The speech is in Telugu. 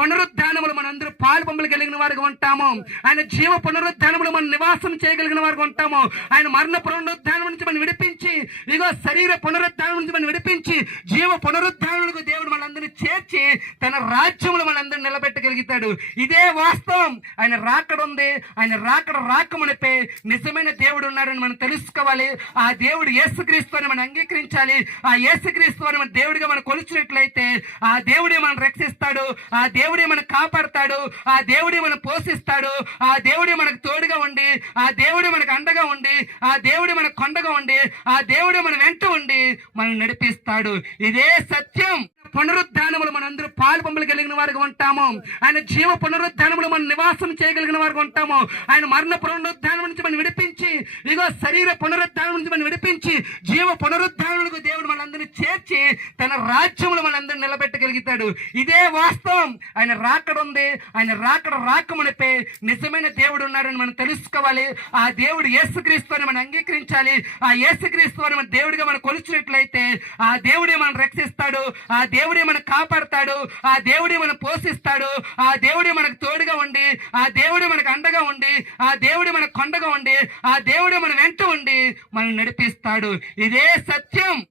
పునరుద్ధానములు మనందరూ పాలు పంపులు కలిగిన వారికి ఉంటాము. ఆయన జీవ పునరుద్ధానములు మనం నివాసం చేయగలిగిన వారికి ఉంటాము. ఆయన మరణ పునరుద్ధానం నుంచి మనం విడిపించి, ఇగో శరీర పునరుద్ధానం నుంచి మనం విడిపించి, జీవ పునరుద్ధానములకు దేవుడు మనందరినీ చేర్చి తన రాజ్యములు మనందరినీ నిలబెట్టగలుగుతాడు. ఇదే వాస్తవం. ఆయన రాకడ ఉంది. ఆయన రాకడ రాకమునిపే నిజమైన దేవుడు ఉన్నారని మనం తెలుసుకోవాలి. ఆ దేవుడు యేసుక్రీస్తు అని మనం అంగీకరించాలి. ఆ యేసుక్రీస్తు అని మన దేవుడిగా మనం కొలిచినట్లయితే ఆ దేవుడే మనం రక్షిస్తాడు. ఆ దేవుడే మనకు కాపాడుతాడు. ఆ దేవుడే మనం పోషిస్తాడు. ఆ దేవుడే మనకు తోడుగా ఉండి, ఆ దేవుడే మనకు అండగా ఉండి, ఆ దేవుడే మనకు కొండగా ఉండి, ఆ దేవుడే మన వెంట ఉండి మనం నడిపిస్తాడు. ఇదే సత్యం. పునరుద్ధానములు మనందరూ పాలు పంపులు కలిగిన వారికి ఉంటాము. ఆయన జీవ పునరుద్ధానములు మనం నివాసం చేయగలిగిన వారికి ఉంటాము. ఆయన మరణ పునరుద్ధానం నుంచి మనం విడిపించి, ఇగో శరీర పునరుద్ధానం నుంచి మనం విడిపించి, జీవ పునరుద్ధానములకు దేవుడు మనందరినీ చేర్చి తన రాజ్యములు మనందరినీ నిలబెట్టగలుగుతాడు. ఇదే వాస్తవం. ఆయన రాకడ ఉంది. ఆయన రాకడ రాకమునిపే నిజమైన దేవుడు ఉన్నారని మనం తెలుసుకోవాలి. ఆ దేవుడు యేసుక్రీస్తు అని మనం అంగీకరించాలి. ఆ యేసుక్రీస్తు అని మన దేవుడిగా మనం కొలిచినట్లయితే ఆ దేవుడే మనం రక్షిస్తాడు. ఆ దేవుడే మనకు కాపాడుతాడు. ఆ దేవుడే మనం పోషిస్తాడు. ఆ దేవుడే మనకు తోడుగా ఉండి, ఆ దేవుడే మనకు అండగా ఉండి, ఆ దేవుడే మనకు కొండగా ఉండి, ఆ దేవుడే మన వెంట ఉండి మనం నడిపిస్తాడు. ఇదే సత్యం.